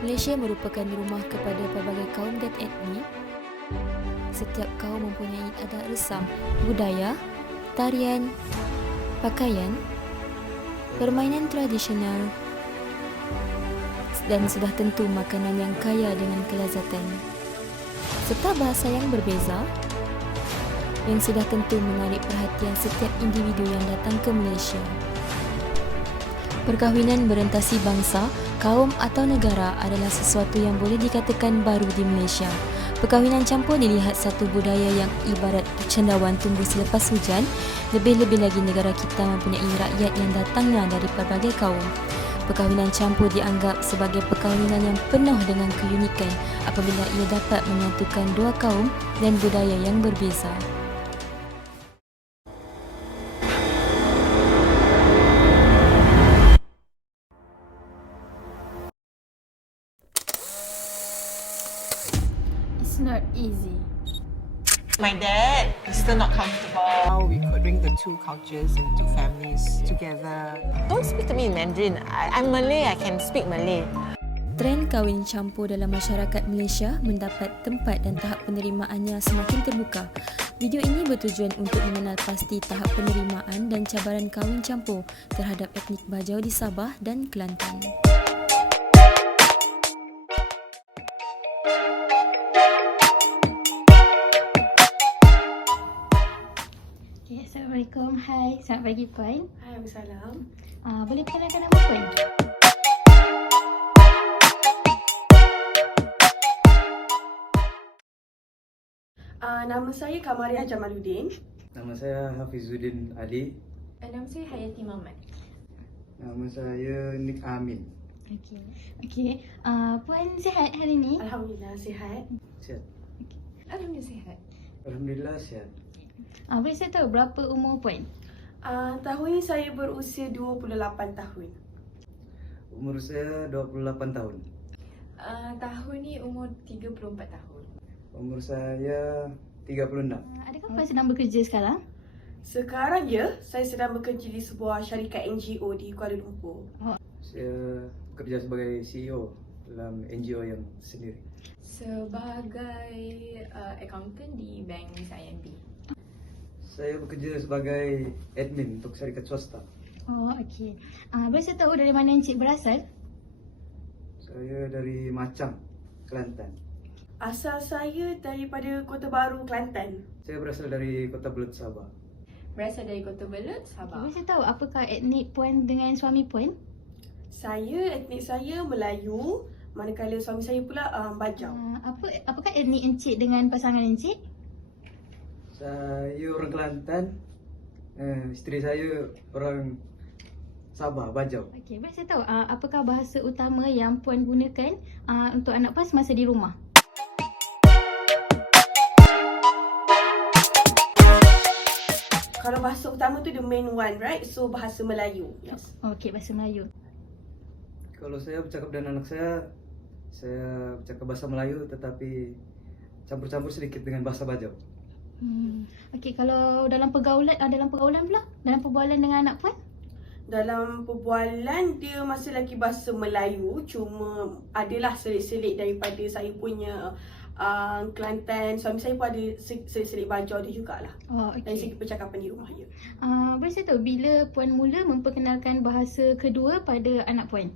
Malaysia merupakan rumah kepada pelbagai kaum dan etnik. Setiap kaum mempunyai adat resam, budaya, tarian, pakaian, permainan tradisional dan sudah tentu makanan yang kaya dengan kelazatan. Serta bahasa yang berbeza yang sudah tentu menarik perhatian setiap individu yang datang ke Malaysia. Perkahwinan berentasi bangsa, kaum atau negara adalah sesuatu yang boleh dikatakan baru di Malaysia. Perkahwinan campur dilihat satu budaya yang ibarat cendawan tumbuh selepas hujan. Lebih-lebih lagi negara kita mempunyai rakyat yang datangnya dari pelbagai kaum. Perkahwinan campur dianggap sebagai perkahwinan yang penuh dengan keunikan apabila ia dapat menyatukan dua kaum dan budaya yang berbeza. It's not easy. My dad is still not comfortable. How we could bring the two cultures and two families together. Don't speak to me in Mandarin. I'm Malay, I can speak Malay. Trend kahwin campur dalam masyarakat Malaysia mendapat tempat dan tahap penerimaannya semakin terbuka. Video ini bertujuan untuk mengenal pasti tahap penerimaan dan cabaran kahwin campur terhadap etnik Bajau di Sabah dan Kelantan. Okay, Assalamualaikum. Hai, selamat pagi Puan. Hai, Waalaikumsalam. Boleh perkenalkan nama Puan? Nama saya Kamaria Jamaluddin. Nama saya Hafizuddin Ali. Nama saya Hayati Muhammad. Nama saya Nik Amin. Okey. Okey. Puan sihat hari ni? Alhamdulillah sihat. Sihat. Alhamdulillah sihat. Alhamdulillah sihat. Boleh saya tahu berapa umur Puan? Tahun ini saya berusia 28 tahun. Umur saya 28 tahun. Tahun ni umur 34 tahun. Umur saya 36. Adakah Puan sedang bekerja sekarang? Sekarang ya, saya sedang bekerja di sebuah syarikat NGO di Kuala Lumpur. Saya bekerja sebagai CEO dalam NGO yang sendiri. Sebagai accountant di bank IMB. Saya bekerja sebagai admin untuk syarikat swasta. Okey. Boleh saya tahu dari mana Encik berasal? Saya dari Macang, Kelantan. Asal saya daripada Kota Baru, Kelantan. Saya berasal dari Kota Belud, Sabah. Berasal dari Kota Belud, Sabah. Boleh saya tahu apakah etnik Puan dengan suami Puan? Etnik saya Melayu, manakala suami saya pula Bajau. Apakah etnik Encik dengan pasangan Encik? Saya orang Kelantan. Isteri saya orang Sabah, Bajau. Okey, boleh saya tahu apakah bahasa utama yang Puan gunakan untuk anak Puan semasa di rumah? Kalau bahasa utama tu the main one, right? So bahasa Melayu. Yes. Okey, bahasa Melayu. Kalau saya bercakap dengan anak saya bercakap bahasa Melayu tetapi campur-campur sedikit dengan bahasa Bajau. Okey, kalau dalam pergaulan pula, dalam perbualan dengan anak Puan? Dalam perbualan dia masih lagi bahasa Melayu, cuma adalah selit-selit daripada saya punya Kelantan. Suami saya pun ada selit-selit Bajau dia jugalah. Dari segi percakapan di rumah ya. Boleh saya tahu bila Puan mula memperkenalkan bahasa kedua pada anak Puan?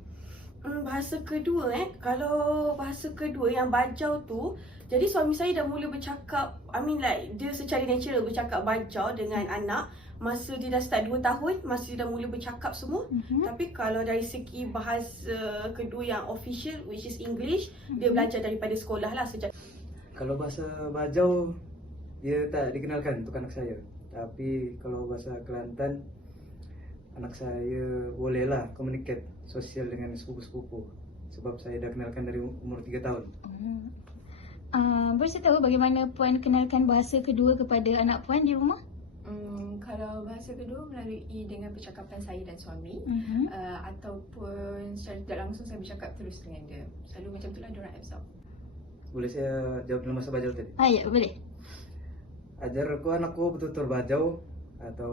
Bahasa kedua kalau bahasa kedua yang Bajau tu, jadi suami saya dah mula bercakap, dia secara natural bercakap Bajau dengan anak masa dia dah start 2 tahun, masa dia dah mula bercakap semua. Tapi kalau dari segi bahasa kedua yang official, which is English, dia belajar daripada sekolah lah sejak. Kalau bahasa Bajau dia tak dikenalkan untuk anak saya. Tapi kalau bahasa Kelantan, anak saya bolehlah communicate sosial dengan sepupu-sepupu. Sebab saya dah kenalkan dari umur 3 tahun. Boleh saya tahu bagaimana Puan kenalkan bahasa kedua kepada anak Puan di rumah? Kalau bahasa kedua melalui dengan percakapan saya dan suami, ataupun secara tidak langsung saya bercakap terus dengan dia. Selalu macam itulah diorang absorb. Boleh saya jawab dalam bahasa Bajau tadi? Ya, boleh. Ajar aku anakku betul-betul Bajau atau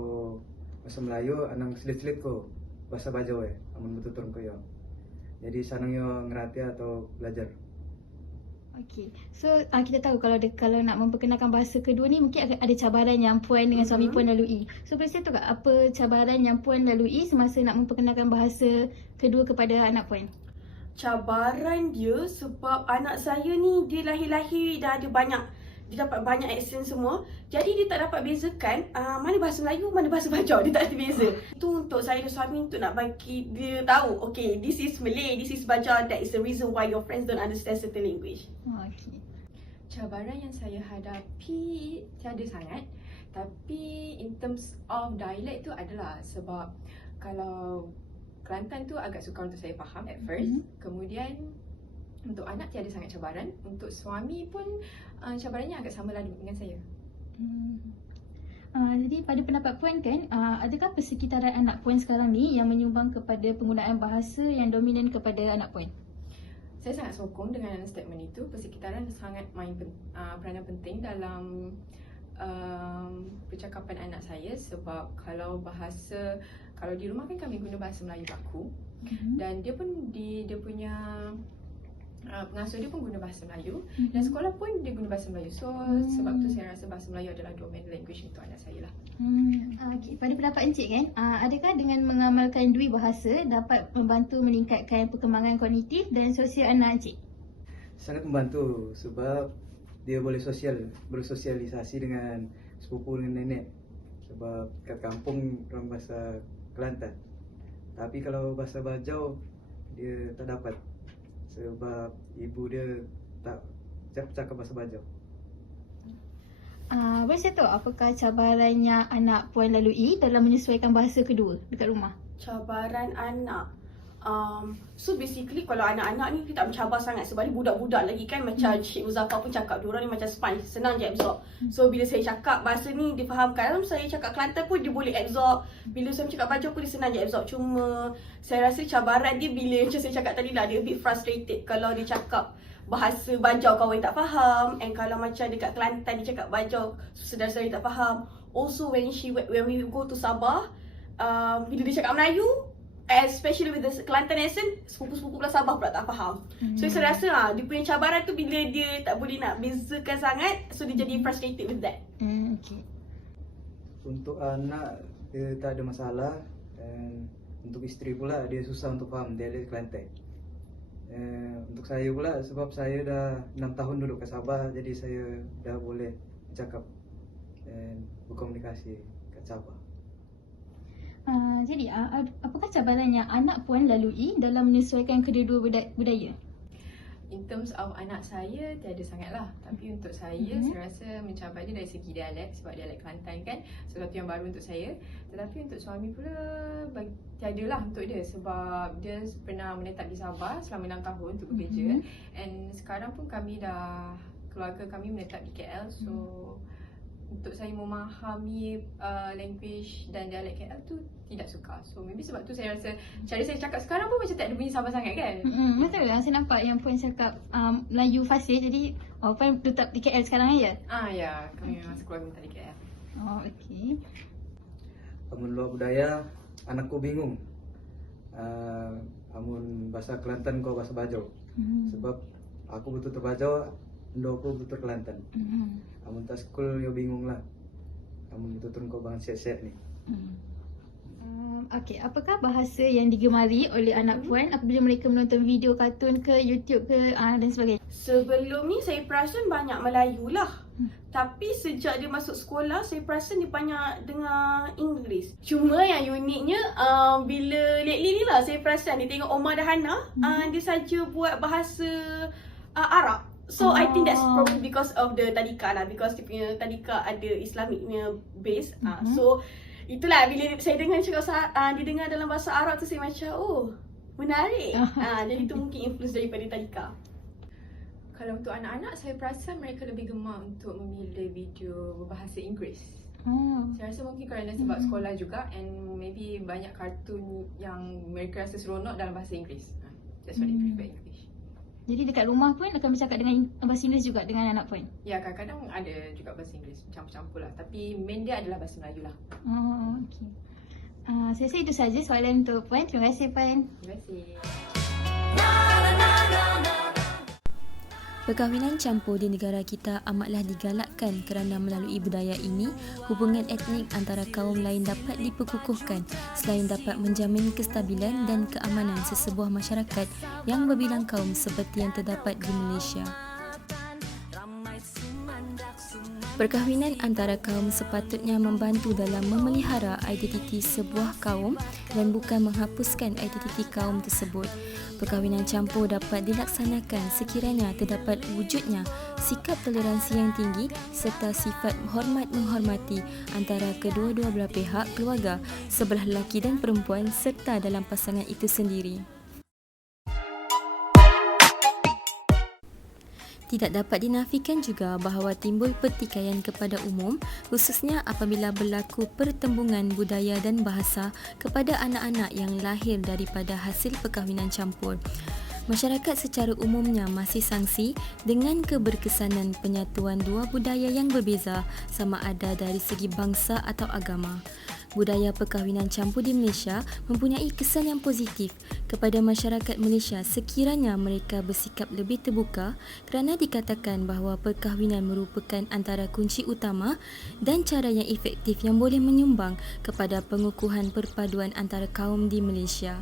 bahasa Melayu, anang selit-selit ko bahasa Bajau amun betul-betul ko yo. Jadi senang yo ngerti atau belajar. Okey. So kita tahu kalau nak memperkenalkan bahasa kedua ni mungkin ada cabaran yang puan dengan suami puan lalui. So boleh cerita tak apa cabaran yang puan lalui semasa nak memperkenalkan bahasa kedua kepada anak puan? Cabaran dia sebab anak saya ni dia lahir-lahir dah ada banyak, dia dapat banyak aksen semua. Jadi dia tak dapat bezakan mana bahasa Melayu, mana bahasa Bajau. Dia tak ada beza. Itu untuk saya dan suami untuk nak bagi dia tahu, okay, this is Malay, this is Bajau. That is the reason why your friends don't understand certain language. Okey. Cabaran yang saya hadapi tiada sangat, tapi in terms of dialect tu adalah sebab kalau Kelantan tu agak sukar untuk saya faham at first. Kemudian untuk anak tiada sangat cabaran. Untuk suami pun cabarannya agak sama lah dengan saya. Jadi pada pendapat puan kan, adakah persekitaran anak puan sekarang ni yang menyumbang kepada penggunaan bahasa yang dominan kepada anak puan? Saya sangat sokong dengan statement itu. Persekitaran sangat main peranan penting dalam percakapan anak saya, sebab kalau di rumah kan kami guna bahasa Melayu baku, dan dia pun dia punya pengasuh dia pun guna bahasa Melayu, dan sekolah pun dia guna bahasa Melayu. So sebab tu saya rasa bahasa Melayu adalah domain language untuk anak saya lah. Okay. Pada pendapat Encik kan, adakah dengan mengamalkan dua bahasa dapat membantu meningkatkan perkembangan kognitif dan sosial anak Encik? Sangat membantu sebab dia boleh bersosialisasi dengan sepupu dengan nenek. Sebab kat kampung orang bahasa Kelantan. Tapi kalau bahasa Bajau dia tak dapat sebab ibu dia tak cakap bahasa Bajau. Boleh saya tahu apakah cabaran yang anak puan lalui dalam menyesuaikan bahasa kedua dekat rumah? Cabaran anak. So basically kalau anak-anak ni dia tak mencabar sangat sebab dia budak-budak lagi kan. Macam Cik Muzaffar pun cakap diorang ni macam sponge, senang je absorb. So bila saya cakap bahasa ni dia fahamkan. Saya cakap Kelantan pun dia boleh absorb. Bila saya cakap Bajau pun dia senang je absorb. Cuma saya rasa cabaran dia bila macam saya cakap tadi lah, dia a bit frustrated kalau dia cakap bahasa Bajau kawan tak faham. And kalau macam dekat Kelantan dia cakap Bajau, saudara-saudara tak faham. Also when we go to Sabah, bila dia cakap Melayu, especially with the Kelantan accent, sepupu-sepupu belah Sabah pula tak faham. So saya rasa dia punya cabaran tu bila dia tak boleh nak bezakan sangat, so dia jadi frustrated with that. Okay. Untuk anak dia tak ada masalah, dan untuk isteri pula dia susah untuk faham dialek Kelantan. Untuk saya pula sebab saya dah 6 tahun duduk kat Sabah, jadi saya dah boleh bercakap dan berkomunikasi kat Sabah. Jadi apakah cabaran yang anak puan lalui dalam menyesuaikan kedua-dua budaya? In terms of anak saya, tiada sangat lah. Tapi untuk saya, saya rasa mencabar dia dari segi dialek, sebab dialek Kelantan kan sesuatu yang baru untuk saya. Tetapi untuk suami pula, tiada lah untuk dia, sebab dia pernah menetap di Sabah selama 6 tahun untuk bekerja. And sekarang pun keluarga kami menetap di KL. So untuk saya memahami language dan dialek KL tu tidak sukar. So maybe sebab tu saya rasa cara saya cakap sekarang pun macam tak ada bunyi Sabah sangat kan. Betul lah, saya nampak yang puan cakap Melayu fasih. Jadi puan tetap di KL sekarang ya? Ya, kami memang sekeluarga menetap di KL. Okey. Amun luar budaya, anakku bingung. Amun bahasa Kelantan kau bahasa Bajau. Sebab aku betul Bajau, aku betul Kelantan. Amun tak sekolah yo bingung lah. Amun betul kau bang set-set ni. Okey, apakah bahasa yang digemari oleh anak puan apabila mereka menonton video kartun ke YouTube ke dan sebagainya? Sebelum ni saya perasan banyak Melayu lah. Tapi sejak dia masuk sekolah, saya perasan dia banyak dengar Inggeris. Cuma yang uniknya, bila lately ni lah saya perasan dia tengok Omar dan Hana, dia saja buat bahasa Arab. So I think that's probably because of the tadika lah, because dia punya tadika ada Islamic punya base. So itulah bila saya dengar cakap dia dengar dalam bahasa Arab tu, saya macam menarik. Jadi tu mungkin influence daripada tadika. Kalau untuk anak-anak, saya perasan mereka lebih gemar untuk memilih video berbahasa Inggeris. Saya rasa mungkin kerana sebab sekolah juga, and maybe banyak kartun yang mereka rasa seronok dalam bahasa Inggeris. That's why they prefer English. Jadi dekat rumah pun akan bercakap dengan bahasa Inggeris juga dengan anak puan? Ya, kadang-kadang ada juga bahasa Inggeris, campur-campur lah. Tapi main dia adalah bahasa Melayu lah. Okey. Saya rasa itu saja soalan untuk puan. Terima kasih puan. Terima kasih. Perkahwinan campur di negara kita amatlah digalakkan kerana melalui budaya ini, hubungan etnik antara kaum lain dapat diperkukuhkan selain dapat menjamin kestabilan dan keamanan sesebuah masyarakat yang berbilang kaum seperti yang terdapat di Malaysia. Perkahwinan antara kaum sepatutnya membantu dalam memelihara identiti sebuah kaum dan bukan menghapuskan identiti kaum tersebut. Perkahwinan campur dapat dilaksanakan sekiranya terdapat wujudnya sikap toleransi yang tinggi serta sifat hormat-menghormati antara kedua-dua belah pihak keluarga, sebelah lelaki dan perempuan serta dalam pasangan itu sendiri. Tidak dapat dinafikan juga bahawa timbul pertikaian kepada umum, khususnya apabila berlaku pertembungan budaya dan bahasa kepada anak-anak yang lahir daripada hasil perkahwinan campur. Masyarakat secara umumnya masih sangsi dengan keberkesanan penyatuan dua budaya yang berbeza sama ada dari segi bangsa atau agama. Budaya perkahwinan campur di Malaysia mempunyai kesan yang positif kepada masyarakat Malaysia sekiranya mereka bersikap lebih terbuka kerana dikatakan bahawa perkahwinan merupakan antara kunci utama dan cara yang efektif yang boleh menyumbang kepada pengukuhan perpaduan antara kaum di Malaysia.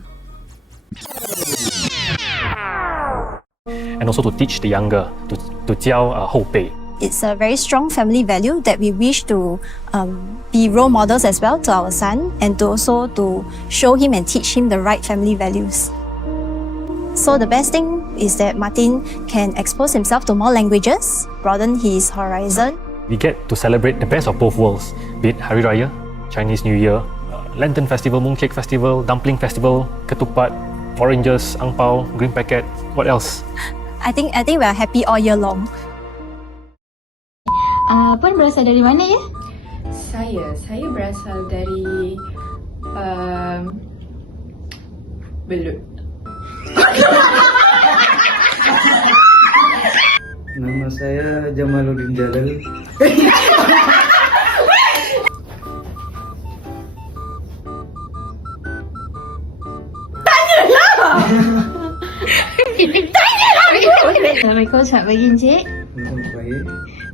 And also to teach the younger, to 教后辈. It's a very strong family value that we wish to be role models as well to our son, and to also to show him and teach him the right family values. So the best thing is that Martin can expose himself to more languages, broaden his horizon. We get to celebrate the best of both worlds, be it Hari Raya, Chinese New Year, Lantern Festival, Mooncake Festival, Dumpling Festival, Ketupat, oranges, angpau, green packet, what else? I think we are happy all year long. Puan berasal dari mana ya? Saya berasal dari Belut. Nama saya Jamaluddin Jalal. Assalamualaikum, selamat pagi Encik. Baik.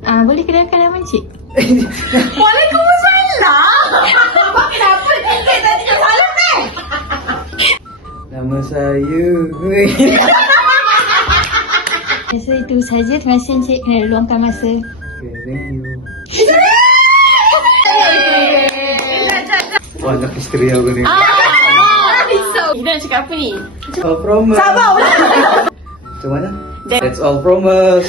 Boleh kenalkan nama Encik? Nama saya. Rasa itu saja. Terima kasih Encik kerana luangkan masa. Okay, thank you. Wah, anak isteri aku ni. Kita nak cakap apa ni? All from us. Sabar. Macam mana? That's all from us.